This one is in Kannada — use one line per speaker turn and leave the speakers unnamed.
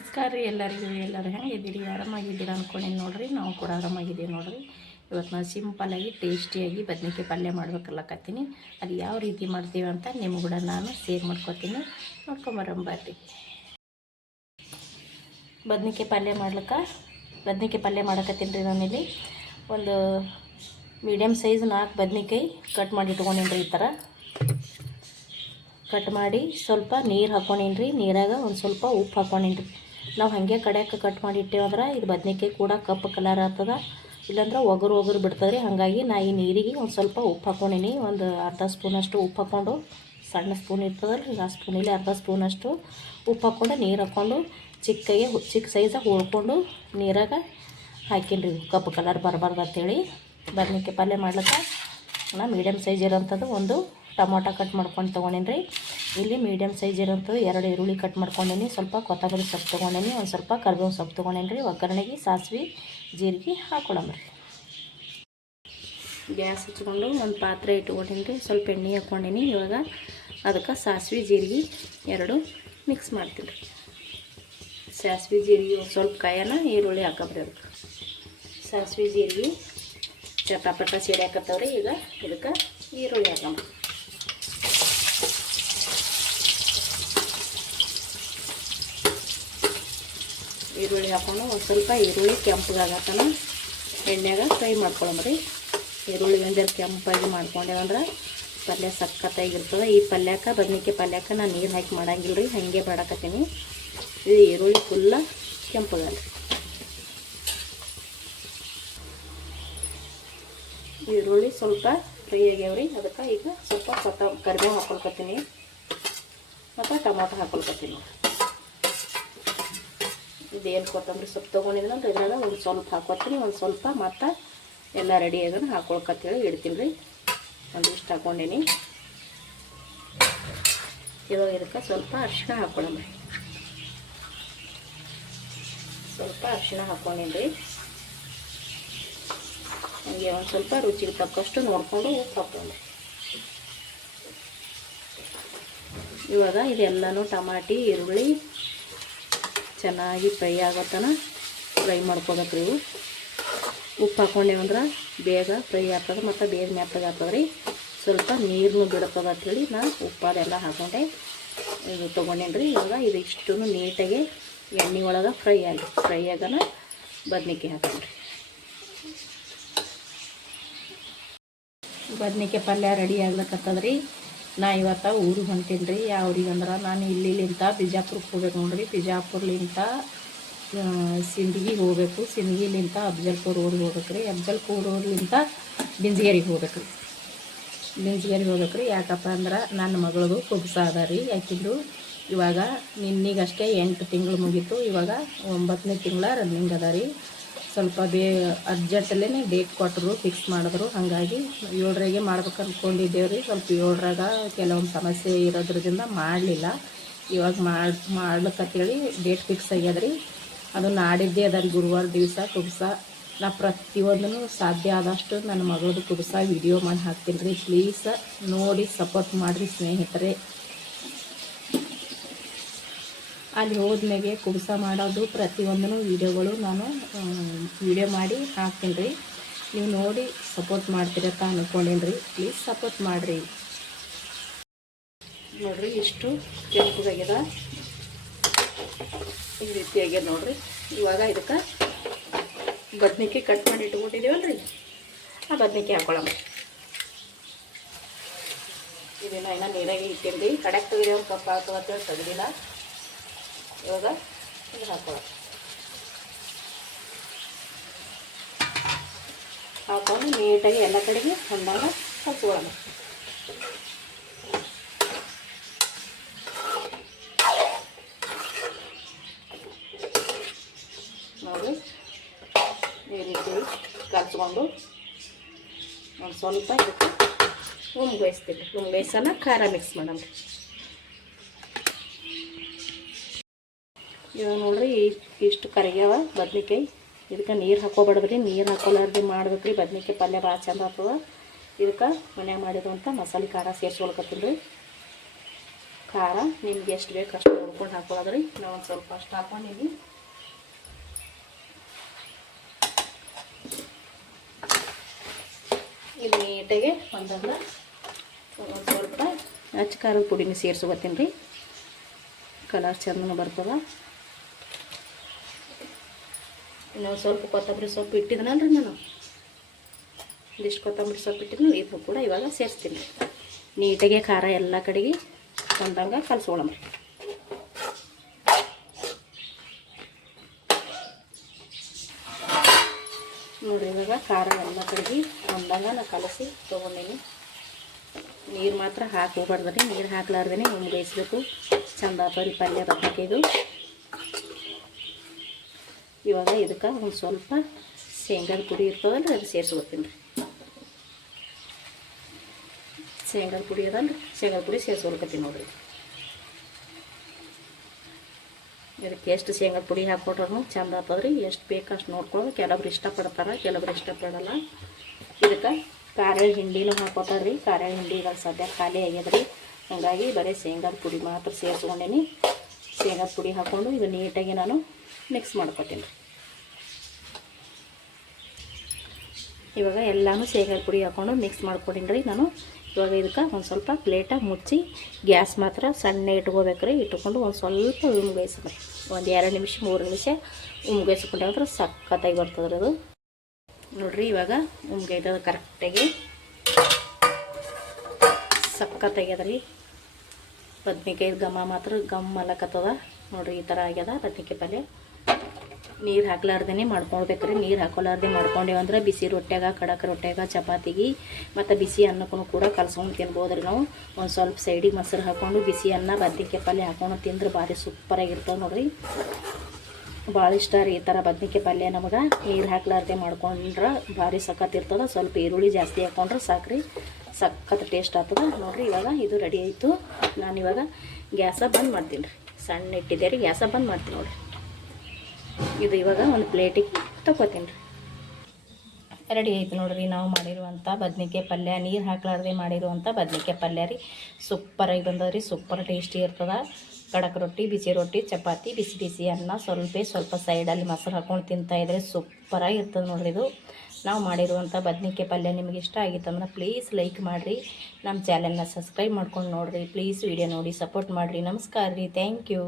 ನಮಸ್ಕಾರ ರೀ ಎಲ್ಲರಿಗೂ. ಎಲ್ಲರೂ ಹೆಂಗಿದ್ದೀರಿ ಆರಾಮಾಗಿದ್ದೀರಾ ಅಂದ್ಕೊಂಡೇನು ನೋಡಿರಿ. ನಾವು ಕೂಡ ಆರಾಮಾಗಿದ್ದೀವಿ ನೋಡಿರಿ. ಇವತ್ತು ನಾನು ಸಿಂಪಲ್ಲಾಗಿ ಟೇಸ್ಟಿಯಾಗಿ ಬದ್ನಿಕಾಯಿ ಪಲ್ಯ ಮಾಡ್ಬೇಕಲ್ಲಕತ್ತೀನಿ ಅದು ಯಾವ ರೀತಿ ಮಾಡ್ತೀವಿ ಅಂತ ನಿಮ್ಗೆ ಕೂಡ ನಾನು ಸೇರ್ ಮಾಡ್ಕೊತೀನಿ. ನೋಡ್ಕೊಂಬರಂಬರ್ರಿ ಬದ್ನಿಕಾಯಿ ಪಲ್ಯ ಮಾಡ್ಲಿಕ್ಕೆ? ಬದ್ನಿಕಾಯಿ ಪಲ್ಯ ಮಾಡಕತ್ತೀನಿ ರೀ ಇಲ್ಲಿ. ಒಂದು ಮೀಡಿಯಮ್ ಸೈಜ್ ನಾಲ್ಕು ಬದ್ನಿಕಾಯಿ ಕಟ್ ಮಾಡಿ ಇಟ್ಕೊಂಡಿನ್ರಿ ರೀ ಈ ಥರ ಕಟ್ ಮಾಡಿ ಸ್ವಲ್ಪ ನೀರು ಹಾಕ್ಕೊಂಡಿನಿ ರೀ. ನೀರಾಗ ಒಂದು ಸ್ವಲ್ಪ ಉಪ್ಪು ಹಾಕ್ಕೊಂಡಿನಿ ರೀ. ನಾವು ಹಾಗೆ ಕಡೆಯಕ್ಕೆ ಕಟ್ ಮಾಡಿ ಇಟ್ಟೇವಂದ್ರೆ ಇದು ಬದ್ನಿಕಾಯಿ ಕೂಡ ಕಪ್ಪು ಕಲರ್ ಆಗ್ತದ. ಇಲ್ಲಾಂದ್ರೆ ಒಗರು ಒಗರು ಬಿಡ್ತದೆ ರೀ ಹಾಗಾಗಿ ನಾ ಈ ನೀರಿಗೆ ಒಂದು ಸ್ವಲ್ಪ ಉಪ್ಪು ಹಾಕೊಂಡಿನಿ. ಒಂದು ಅರ್ಧ ಸ್ಪೂನಷ್ಟು ಉಪ್ಪು ಹಾಕ್ಕೊಂಡು ಸಣ್ಣ ಸ್ಪೂನ್ ಇರ್ತದಲ್ಲ ರೀ ಆ ಸ್ಪೂನಲ್ಲಿ ಅರ್ಧ ಸ್ಪೂನಷ್ಟು ಉಪ್ಪು ಹಾಕ್ಕೊಂಡು ನೀರು ಹಾಕ್ಕೊಂಡು ಚಿಕ್ಕಗೆ ಚಿಕ್ಕ ಸೈಜಾಗಿ ಹೋಳ್ಕೊಂಡು ನೀರಾಗ ಹಾಕಿಲ್ಲ ರೀ ಕಪ್ಪು ಕಲರ್ ಬರಬಾರ್ದು ಅಂತೇಳಿ. ಬದ್ನಿಕಾಯಿ ಪಲ್ಯ ಮಾಡ್ಲಿಕ್ಕೆ ನಾ ಮೀಡಿಯಮ್ ಸೈಜ್ ಇರೋಂಥದ್ದು ಒಂದು ಟೊಮೊಟೊ ಕಟ್ ಮಾಡ್ಕೊಂಡು ತೊಗೊಂಡೇನಿ ರೀ. ಇಲ್ಲಿ ಮೀಡಿಯಮ್ ಸೈಜ್ ಇರೋಂಥದ್ದು ಎರಡು ಈರುಳ್ಳಿ ಕಟ್ ಮಾಡ್ಕೊಂಡೇನಿ. ಸ್ವಲ್ಪ ಕೊತ್ತಂಬರಿ ಸೊಪ್ಪು ತೊಗೊಂಡೇನಿ. ಒಂದು ಸ್ವಲ್ಪ ಕರ್ಬೇವು ಸೊಪ್ಪು ತೊಗೊಂಡೇನಿ ರೀ. ಒಗ್ಗರಣೆಗೆ ಸಾಸಿವೆ, ಜೀರಿಗೆ ಹಾಕ್ಕೊಳಮ್ರಿ ಗ್ಯಾಸ್ ಹಚ್ಕೊಂಡು ಒಂದು ಪಾತ್ರೆ ಇಟ್ಕೊಂಡೀನಿ ರೀ. ಸ್ವಲ್ಪ ಎಣ್ಣೆ ಹಾಕ್ಕೊಂಡೀನಿ ಇವಾಗ ಅದಕ್ಕೆ ಸಾಸಿವೆ, ಜೀರಿಗೆ ಎರಡು ಮಿಕ್ಸ್ ಮಾಡ್ತೀನಿ ರೀ. ಸಾಸಿವೆ, ಜೀರಿಗೆ ಒಂದು ಸ್ವಲ್ಪ ಕಾಯನ ಈರುಳ್ಳಿ ಹಾಕಬ್ರಿ ಅದಕ್ಕೆ. ಸಾಸಿವೆ, ಜೀರಿಗೆ ಚಟಾಪಟ ಹಾಕತ್ತವ್ರಿ. ಈಗ ಇದಕ್ಕೆ ಈರುಳ್ಳಿ ಹಾಕಮ್ಮ ಈರುಳ್ಳಿ ಹಾಕೊಂಡು ಒಂದು ಸ್ವಲ್ಪ ಈರುಳ್ಳಿ ಕೆಂಪಗಾಗತ್ತನ. ಎಣ್ಣೆಗೆ ಫ್ರೈ ಮಾಡ್ಕೊಳಮ್ರಿ ಈರುಳ್ಳಿ ಒಂದೇ ಕೆಂಪಾಗಿ ಮಾಡ್ಕೊಂಡೇವಂದ್ರೆ ಪಲ್ಯ ಸಖತ್ತಾಗಿರ್ತದೆ. ಈ ಪಲ್ಯಕ್ಕೆ ಬದ್ನಿಕಾಯಿ ಪಲ್ಯಕ್ಕೆ ನಾನು ನೀರು ಹಾಕಿ ಮಾಡಂಗಿಲ್ಲ ರೀ ಹಾಗೆ ಮಾಡಾಕತ್ತೀನಿ. ಇದು ಈರುಳ್ಳಿ ಫುಲ್ಲ ಕೆಂಪಗಲ್ಲ ಈರುಳ್ಳಿ ಸ್ವಲ್ಪ ಫ್ರೈ ಆಗ್ಯಾವ್ರಿ. ಅದಕ್ಕೆ ಈಗ ಸ್ವಲ್ಪ ಕೊತ್ತ ಕರಿಬೇವು ಹಾಕೊಳ್ಕತ್ತೀನಿ. ಮತ್ತು ಟೊಮಾಟೊ ಹಾಕೊಳ್ಕತ್ತೀನಿ. ಇದೇನು ಕೊತ್ತಂಬರಿ ಸೊಪ್ಪು ತೊಗೊಂಡಿದ್ನಂತ ಇದ್ರಾಗ ಒಂದು ಸ್ವಲ್ಪ ಹಾಕೋತೀನಿ, ಒಂದು ಸ್ವಲ್ಪ ಮತ್ತು ಎಲ್ಲ ರೆಡಿ ಆಗೋದು ಹಾಕೊಳ್ಕತ್ತೇಳಿ ಇಡ್ತೀನಿ ರೀ. ಒಂದಿಷ್ಟು ಹಾಕ್ಕೊಂಡೀನಿ ಇವಾಗ ಇದಕ್ಕೆ ಸ್ವಲ್ಪ ಅರಿಶಿಣ ಹಾಕ್ಕೊಳ್ಳೋಣ ಸ್ವಲ್ಪ ಅರಿಶಿಣ ರೀ. ಹಂಗೆ ಒಂದು ಸ್ವಲ್ಪ ರುಚಿಗೆ ತಕ್ಕಷ್ಟು ನೋಡಿಕೊಂಡು ಉಪ್ಪು ಹಾಕೊಂಡು ಇವಾಗ ಇದೆಲ್ಲನೂ ಟಮಾಟಿ, ಈರುಳ್ಳಿ ಚೆನ್ನಾಗಿ ಫ್ರೈ ಆಗತ್ತನ ಫ್ರೈ ಮಾಡ್ಕೋಬೇಕು ಇವು. ಉಪ್ಪು ಹಾಕ್ಕೊಂಡೇವಂದ್ರೆ ಬೇಗ ಫ್ರೈ ಆಗ್ತದೆ ಮತ್ತು ಬೇಗ ಮೆತ್ತಗೆ ಆಗ್ತದೆ ರೀ. ಸ್ವಲ್ಪ ನೀರನ್ನು ಬಿಡ್ತದೆ ಅಂಥೇಳಿ ನಾನು ಉಪ್ಪು ಅದೆಲ್ಲ ಹಾಕೊಂಡೆ. ಇದು ತೊಗೊಂಡೇನಿ ರೀ ಇವಾಗ ಇಷ್ಟು ನೀಟಾಗಿ ಎಣ್ಣೆ ಒಳಗೆ ಫ್ರೈ ಆಗಿ ಫ್ರೈ ಆಗನ ಬದ್ನಿಕಾಯಿ ಹಾಕೊಂಡ್ರಿ. ಬದ್ನಿಕಾಯಿ ಪಲ್ಯ ರೆಡಿ ಆಗ್ಲಕತ್ತದ್ರಿ. ನಾ ಇವತ್ತು ಊರಿಗೆ ಹೊಂಟೀನಿ ರೀ ಯಾವ್ರಿಗೆ ಅಂದ್ರೆ ನಾನು ಇಲ್ಲಿಲಿಂತ ಬಿಜಾಪುರಕ್ಕೆ ಹೋಗ್ಬೇಕು ನೋಡ್ರಿ. ಬಿಜಾಪುರ್ಲಿಂತ ಸಿಂದಗಿ ಹೋಗ್ಬೇಕು. ಸಿಂದಗಿಲಿಂತ ಅಫ್ಜಲ್ಪುರ್ ಊರಿಗೆ ಹೋಗ್ಬೇಕು ರೀ ಅಫ್ಜಲ್ಪುರ್ ಊರ್ಲಿಂತ ಬಿಂಜಗೇರಿಗೆ ಹೋಗ್ಬೇಕು ರೀ ಬಿಂಜಗೇರಿಗೆ ಹೋಗ್ಬೇಕು ರೀ ಯಾಕಪ್ಪ ಅಂದ್ರೆ ನನ್ನ ಮಗಳದು ಕುಬ್ಸ ಅದ ರೀ. ಯಾಕಿದ್ರು ಇವಾಗ ನಿನ್ನೀಗಷ್ಟೇ ಎಂಟು ತಿಂಗಳು ಮುಗೀತು. ಇವಾಗ ಒಂಬತ್ತನೇ ತಿಂಗಳ ರನ್ನಿಂಗ್ ಅದ ರೀ. ಸ್ವಲ್ಪ ಬೇ ಅರ್ಜೆಂಟಲ್ಲೇ ಡೇಟ್ ಕೊಟ್ಟರು ಫಿಕ್ಸ್ ಮಾಡಿದ್ರು. ಹಾಗಾಗಿ ಏಳರಾಗೆ ಮಾಡ್ಬೇಕು ಅಂದ್ಕೊಂಡಿದ್ದೇವೆ ರೀ. ಸ್ವಲ್ಪ ಏಳರಾಗ ಕೆಲವೊಂದು ಸಮಸ್ಯೆ ಇರೋದ್ರಿಂದ ಮಾಡಲಿಲ್ಲ. ಇವಾಗ ಮಾಡಿ ಮಾಡ್ಲಿಕ್ಕಂತೇಳಿ ಡೇಟ್ ಫಿಕ್ಸ್ ಆಗ್ಯದ ಅದು ನಾಡಿದ್ದೇ ಅದ ರೀ ಗುರುವಾರ ದಿವಸ ಕುಬ್ಸ ನಾ ಪ್ರತಿಯೊಂದನ್ನು ಸಾಧ್ಯ ಆದಷ್ಟು ನನ್ನ ಮಗಳದು ಕುಬ್ಸ ವಿಡಿಯೋ ಮಾಡಿ ಹಾಕ್ತೀನಿ ರೀ. ಪ್ಲೀಸ್ ನೋಡಿ ಸಪೋರ್ಟ್ ಮಾಡಿರಿ ಸ್ನೇಹಿತರೆ. ಅಲ್ಲಿ ಹೋದ್ಮೇಲೆ ಕುಬ್ಸ ಮಾಡೋದು ಪ್ರತಿಯೊಂದೂ ವೀಡಿಯೋಗಳು ನಾನು ವೀಡಿಯೋ ಮಾಡಿ ಹಾಕ್ತೀನಿ ರೀ ನೀವು ನೋಡಿ ಸಪೋರ್ಟ್ ಮಾಡ್ತೀರತ್ತ ಅಂದ್ಕೊಂಡೇನಿ ರೀ ಪ್ಲೀಸ್ ಸಪೋರ್ಟ್ ಮಾಡಿರಿ. ನೋಡಿರಿ ಇಷ್ಟು ಕೆಂಪುಗಾಗ್ಯದ. ಈ ರೀತಿ ಆಗ್ಯದ ನೋಡಿರಿ. ಇವಾಗ ಇದಕ್ಕೆ ಬದ್ನಿಕಾಯಿ ಕಟ್ ಮಾಡಿ ಇಟ್ಕೊಂಡಿದ್ದೀವಲ್ಲ ರೀ ಆ ಬದ್ನಿಕಾಯಿ ಹಾಕೊಳ್ಳೋಣ. ಇದನ್ನ ಇನ್ನೂ ನೀರಾಗಿ ಇಟ್ಟೀನಿ ರೀ ಕಡೆಗೆ ತೆಗೆದೇ ಒಂದು ಕಪ್ ಹಾಕೋತ್ತೇಳಿ ತೆಗ್ದಿಲ್ಲ. ಇವಾಗ ಇದು ಹಾಕೊಳ್ಳೋಣ. ಹಾಕೊಂಡು ನೀಟಾಗಿ ಎಲ್ಲ ಕಡೆಗೆ ಒಂದಾಗ ಹಚ್ಕೊಳ್ಳೋಣ ನೋಡಿ, ಈ ರೀತಿ ಕಲ್ಸ್ಕೊಂಡು ಒಂದು ಸ್ವಲ್ಪ ಇದಕ್ಕೆ ಉಮ್ ಬೇಯಿಸ್ತೀವಿ ಉಮ್ ಬೇಯಿಸೋಣ ಖಾರ ಮಿಕ್ಸ್ ಮಾಡೋಣ. ಇವಾಗ ನೋಡ್ರಿ, ಇಷ್ಟು ಕರಿಗ್ಯಾವ ಬದ್ನಿಕಾಯಿ. ಇದಕ್ಕೆ ನೀರು ಹಾಕೋಬಾರ್ದ್ರಿ, ನೀರು ಹಾಕೋಲಾರ್ದು ಮಾಡ್ಬೇಕ್ರಿ. ಬದ್ನಿಕಾಯಿ ಪಲ್ಯ ಭಾಳ ಚಂದ ಆಗ್ತದ ಇದಕ್ಕೆ ಮನ್ಯಾಗ ಮಾಡಿದಂಥ ಮಸಾಲೆ ಖಾರ ಸೇರಿಸ್ಕೊಳ್ಕತ್ತೀನಿ ರೀ. ಖಾರ ನಿಮ್ಗೆ ಎಷ್ಟು ಬೇಕು ಅಷ್ಟು ಹುಡ್ಕೊಂಡು ಹಾಕೊಳ್ಳೋದ್ರಿ ನಾವು ಒಂದು ಸ್ವಲ್ಪ ಅಷ್ಟು ಹಾಕೊಂಡಿನಿ. ಇದು ನೀಟಾಗಿ ಒಂದಲ್ಲ ಒಂದು ಸ್ವಲ್ಪ ಅಚ್ಚ ಖಾರದ ಪುಡಿನ ಸೇರಿಸ್ಕೊತೀನಿ ರೀ. ಕಲರ್ ಚಂದನ ಬರ್ತದ. ಇನ್ನೊಂದು ಸ್ವಲ್ಪ ಕೊತ್ತಂಬರಿ ಸೊಪ್ಪು ಇಟ್ಟಿದ್ದೀನಲ್ರಿ ನಾನು ಒಂದಿಷ್ಟು ಕೊತ್ತಂಬರಿ ಸೊಪ್ಪು ಇಟ್ಟಿದ್ನು ಇದು ಕೂಡ ಇವಾಗ ಸೇರಿಸ್ತೀನಿ. ನೀಟಾಗೆ ಖಾರ ಎಲ್ಲ ಕಡೆಗೆ ಬಂದಾಗ ಕಲಸ್ಕೊಳಮ್ರಿ ನೋಡಿರಿ ಇವಾಗ ಖಾರ ಎಲ್ಲ ಕಡೆಗೆ ಬಂದಾಗ ನಾನು ಕಲಸಿ ತೊಗೊಂಡೀನಿ. ನೀರು ಮಾತ್ರ ಹಾಕಿ ಹೋಗ್ಬಾರ್ದ್ರಿ ನೀರು ಹಾಕ್ಲಾರ್ದೇ ಬೇಯಿಸ್ಬೇಕು. ಚಂದ ಬರೀ ಪಲ್ಯ ಇದು ಇವಾಗ ಇದಕ್ಕೆ ಒಂದು ಸ್ವಲ್ಪ ಶೇಂಗಾದ ಪುಡಿ ಇರ್ತದಲ್ಲ, ಅದು ಸೇರಿಸ್ಕೊತೀನಿ ರೀ. ಶೇಂಗಾದ ಪುಡಿ ಅದಲ್ಲ ಶೇಂಗಾದ ಪುಡಿ ಸೇರಿಸ್ಕೊಳ್ಕತ್ತೀನಿ ನೋಡಿರಿ. ಇದಕ್ಕೆ ಎಷ್ಟು ಶೇಂಗಾದ ಪುಡಿ ಹಾಕ್ಕೊಟ್ರೂ ಚಂದ ಆಗ್ತದ್ರಿ, ಎಷ್ಟು ಬೇಕು ಅಷ್ಟು ನೋಡ್ಕೊಳ್ಳೋದು ಕೆಲವ್ರು ಇಷ್ಟಪಡ್ತಾರೆ, ಕೆಲವ್ರು ಇಷ್ಟಪಡಲ್ಲ. ಇದಕ್ಕೆ ಖಾರ ಹಿಂಡಿನೂ ಹಾಕೋತಾರೆ ರೀ ಖಾರ ಹಿಂಡಿ ಸದ್ಯ ಖಾಲಿ ಆಗ್ಯದ್ರಿ. ಹಾಗಾಗಿ ಬರೀ ಶೇಂಗಾದ ಪುಡಿ ಮಾತ್ರ ಸೇರಿಸ್ಕೊಂಡೇನಿ. ಶೇಂಗಾದ ಪುಡಿ ಹಾಕ್ಕೊಂಡು ಇದು ನೀಟಾಗಿ ನಾನು ಮಿಕ್ಸ್ ಮಾಡ್ಕೊತೀನಿ. ಇವಾಗ ಎಲ್ಲನೂ ಶೇಂಗಾ ಪುಡಿ ಹಾಕ್ಕೊಂಡು ಮಿಕ್ಸ್ ಮಾಡ್ಕೊಡೀನಿ ನಾನು. ಇವಾಗ ಇದಕ್ಕೆ ಒಂದು ಸ್ವಲ್ಪ ಪ್ಲೇಟಾಗಿ ಮುಚ್ಚಿ ಗ್ಯಾಸ್ ಮಾತ್ರ ಸಣ್ಣ ಇಟ್ಕೋಬೇಕು ರೀ ಇಟ್ಕೊಂಡು ಒಂದು ಸ್ವಲ್ಪ ಉಮ್ಗೈಸ್ರಿ ಒಂದು ಎರಡು ನಿಮಿಷ, ಮೂರು ನಿಮಿಷ ಉಮ್ಗೈಸ್ಕೊಂಡೆ ಅಂದ್ರೆ ಸಖತ್ತಾಗಿ ಬರ್ತದೆ ಅದು. ನೋಡ್ರಿ ಇವಾಗ ಉಮ್ಗೈದ ಕರೆಕ್ಟಾಗಿ ಸಖತ್ತಾಗ್ಯದ ರೀ. ಬದ್ನಿಕಾಯಿ ಘಮ ಮಾತ್ರ ಗಮ್ ಮಲಕತ್ತದ. ನೋಡ್ರಿ ಈ ಥರ ಆಗ್ಯದ ಬದ್ನಿಕಾಯಿ ಪಲ್ಯ. ನೀರು ಹಾಕ್ಲಾರ್ದೇ ಮಾಡ್ಕೊಳ್ಬೇಕ್ರಿ ನೀರು ಹಾಕೋಲಾರ್ದೆ ಮಾಡ್ಕೊಂಡೇವು ಅಂದ್ರೆ ಬಿಸಿ ರೊಟ್ಯಾಗ, ಕಡಕ ರೊಟ್ಯಾಗ, ಚಪಾತಿಗೆ ಮತ್ತು ಬಿಸಿ ಅನ್ನಕ್ಕೂ ಕೂಡ ಕಲ್ಸ್ಕೊಂಡು ತಿನ್ಬೋದು ರೀ ನಾವು. ಒಂದು ಸ್ವಲ್ಪ ಸೈಡಿಗೆ ಮೊಸರು ಹಾಕ್ಕೊಂಡು ಬಿಸಿ ಅನ್ನ, ಬದ್ನಿಕಾಯಿ ಪಲ್ಯ ಹಾಕೊಂಡು ತಿಂದ್ರೆ ಭಾರಿ ಸೂಪರಾಗಿರ್ತವೆ ನೋಡ್ರಿ. ಭಾಳ ಇಷ್ಟ ರೀ ಈ ಥರ ಬದ್ನಿಕಾಯಿ ಪಲ್ಯ ನಮಗೆ. ನೀರು ಹಾಕ್ಲಾರ್ದೆ ಮಾಡ್ಕೊಂಡ್ರೆ ಭಾರಿ ಸಖತ್ ಇರ್ತದೆ. ಸ್ವಲ್ಪ ಈರುಳ್ಳಿ ಜಾಸ್ತಿ ಹಾಕ್ಕೊಂಡ್ರೆ ಸಾಕ್ರಿ. ಸಖತ್ ಟೇಸ್ಟ್ ಆಗ್ತದ. ನೋಡ್ರಿ, ಇವಾಗ ಇದು ರೆಡಿ ಆಯಿತು. ಇವಾಗ ಗ್ಯಾಸ ಬಂದ್ ಮಾಡ್ತೀನಿ ರೀ. ಸಣ್ಣ ಇಟ್ಟಿದ್ದೆ ರೀ, ಗ್ಯಾಸ ಬಂದ್ ಮಾಡ್ತೀನಿ ನೋಡ್ರಿ. ಇದು ಇವಾಗ ಒಂದು ಪ್ಲೇಟಿಗೆ ತಗೋತೀನಿ ರೀ. ರೆಡಿ ಆಯ್ತು ನೋಡ್ರಿ, ನಾವು ಮಾಡಿರುವಂಥ ಬದ್ನಿಕಾಯಿ ಪಲ್ಯ. ನೀರು ಹಾಕ್ಲಾರ್ದೆ ಮಾಡಿರುವಂಥ ಬದ್ನಿಕಾಯಿ ಪಲ್ಯ ರೀ. ಸೂಪರಾಗಿ ಬಂದದ ರೀ ಸೂಪರ್ ಟೇಸ್ಟಿ ಇರ್ತದೆ. ಕಡಕ್ ರೊಟ್ಟಿ, ಬಿಸಿ ರೊಟ್ಟಿ, ಚಪಾತಿ, ಬಿಸಿ ಬಿಸಿ ಅನ್ನ. ಸ್ವಲ್ಪ ಸ್ವಲ್ಪ ಸೈಡಲ್ಲಿ ಮೊಸರು ಹಾಕ್ಕೊಂಡು ತಿಂತಾಯಿದ್ರೆ ಸೂಪರಾಗಿ ಇರ್ತದೆ ನೋಡ್ರಿ ಇದು. ನಾವು ಮಾಡಿರುವಂಥ ಬದ್ನಿಕಾಯಿ ಪಲ್ಯ ನಿಮಗೆ ಇಷ್ಟ ಆಗಿತ್ತಂದ್ರೆ ಪ್ಲೀಸ್ ಲೈಕ್ ಮಾಡಿರಿ. ನಮ್ಮ ಚಾನಲ್ನ ಸಬ್ಸ್ಕ್ರೈಬ್ ಮಾಡ್ಕೊಂಡು ನೋಡಿರಿ. ಪ್ಲೀಸ್ ವಿಡಿಯೋ ನೋಡಿ ಸಪೋರ್ಟ್ ಮಾಡಿರಿ. ನಮಸ್ಕಾರ ರೀ. Thank you